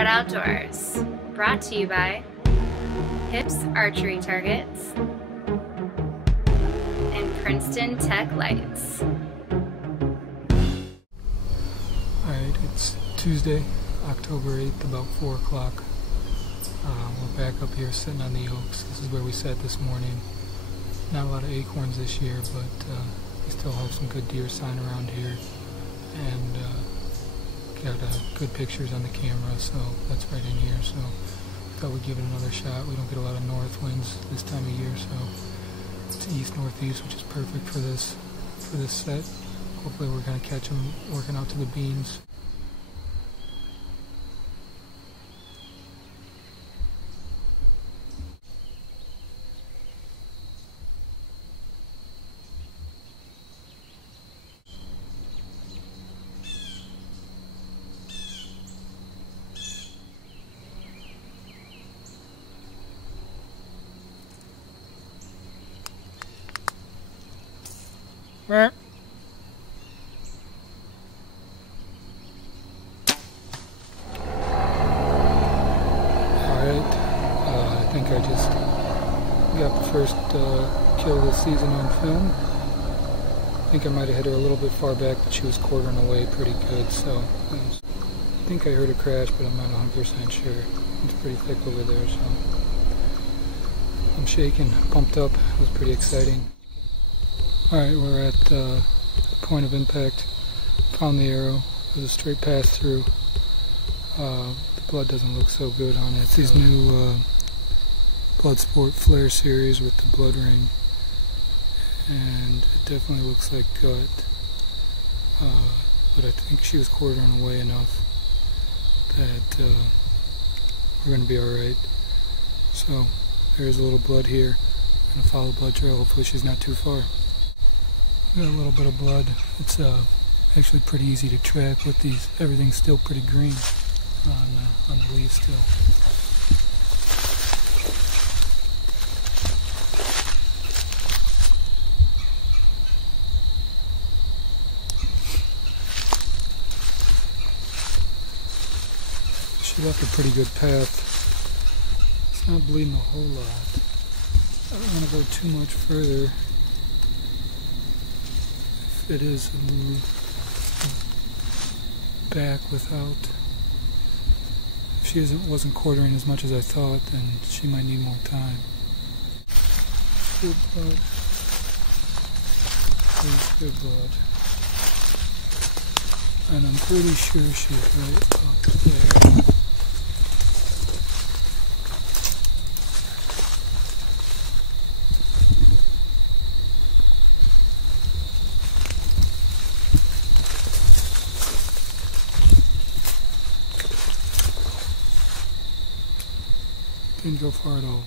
Bart Outdoors, brought to you by Hips Archery Targets and Princeton Tech Lights. Alright, it's Tuesday, October 8th, about 4 o'clock. We're back up here sitting on the oaks. This is where we sat this morning. Not a lot of acorns this year, but we still have some good deer sign around here. And got good pictures on the camera, so that's right in here. So thought we'd give it another shot. We don't get a lot of north winds this time of year, so it's east-northeast, which is perfect for this set. Hopefully we're going to catch them working out to the beans. Alright, I think I just got the first kill of the season on film. I think I might have hit her a little bit far back, but she was quartering away pretty good, so I think I heard her crash, but I'm not 100% sure. It's pretty thick over there, so I'm shaking, pumped up. It was pretty exciting. Alright, we're at the point of impact. Found the arrow. It was a straight pass through. The blood doesn't look so good on it. It's these new Bloodsport Flare series with the blood ring. And it definitely looks like gut. But I think she was quartering away enough that we're going to be alright. So there's a little blood here. I'm going to follow the blood trail. Hopefully she's not too far. Got a little bit of blood. It's actually pretty easy to track with these. Everything's still pretty green on the leaves still. She left a pretty good path. It's not bleeding a whole lot. I don't want to go too much further. It is a move back without, if she wasn't quartering as much as I thought, then she might need more time. Good blood. Good blood. And I'm pretty sure she's right up there. Didn't go far at all.